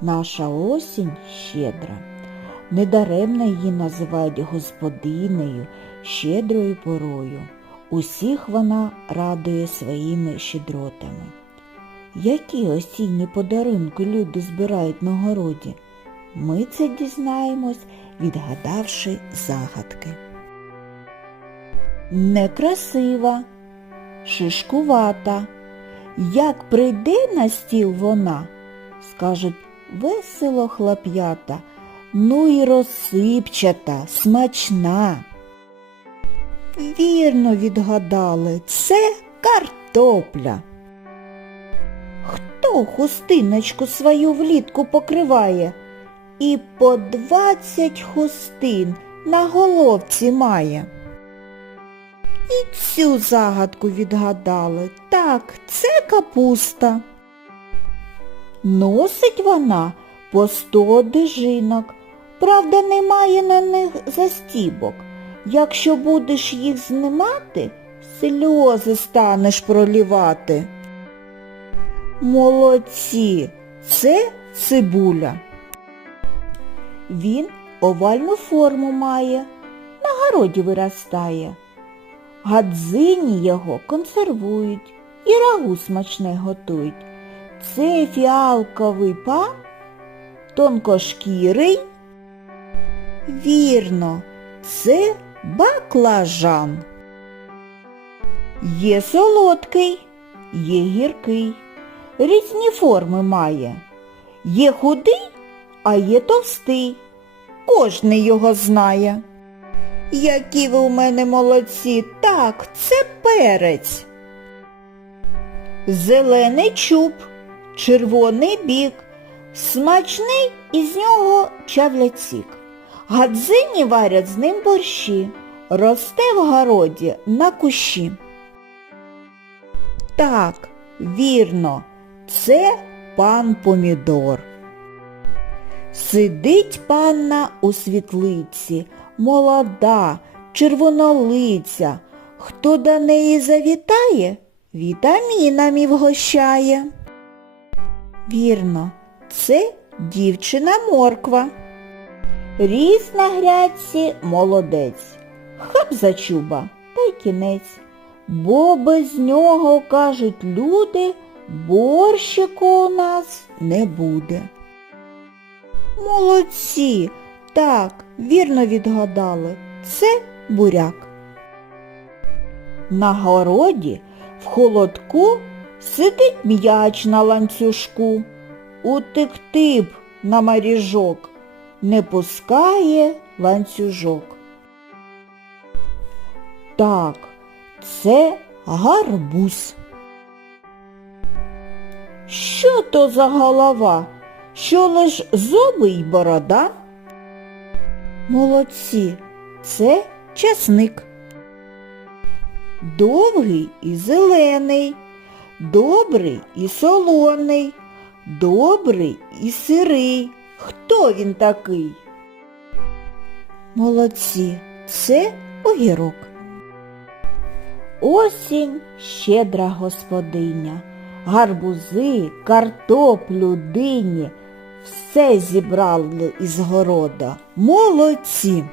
Наша осінь щедра. Недаремно її називають господинею, щедрою порою. Усіх вона радує своїми щедротами. Які осінні подарунки люди збирають на городі? Ми це дізнаємось, відгадавши загадки. Некрасива, шишкувата. Як прийде на стіл вона, скажуть весело хлоп'ята, ну і розсипчата, смачна. Вірно відгадали, це картопля. Хто хустиночку свою влітку покриває і по двадцять хустин на головці має? І цю загадку відгадали. Так, це капуста. Носить вона по сто одежинок. Правда, немає на них застібок. Якщо будеш їх знімати, сльози станеш пролівати. Молодці, це цибуля. Він овальну форму має, на городі виростає. Гадзині його консервують і рагу смачне готують. Це фіалковий пан, тонкошкірий. Вірно, це баклажан. Є солодкий, є гіркий, різні форми має. Є худий, а є товстий. Кожний його знає. Які ви у мене молодці, так, це перець. Зелений чуб, червоний бік, смачний із нього чавлять сік. Гадзині варять з ним борщі, росте в городі на кущі. Так, вірно, це пан Помідор. Сидить панна у світлиці, молода, червонолиця. Хто до неї завітає, вітамінами вгощає. Вірно, це дівчина морква. Ріс на грядці молодець, хап за чуба та й кінець. Бо без нього, кажуть люди, борщику у нас не буде. Молодці, так, вірно відгадали, це буряк. На городі в холодку сидить м'яч на ланцюжку, утекти б на маріжок, не пускає ланцюжок. Так, це гарбуз. Що то за голова? Що лиш зуби й борода? Молодці, це часник. Довгий і зелений, добрий і солоний, добрий і сирий. Хто він такий? Молодці, це огірок. Осінь щедра господиня, гарбузи, картоплю, дині, все зібрали із города. Молодці!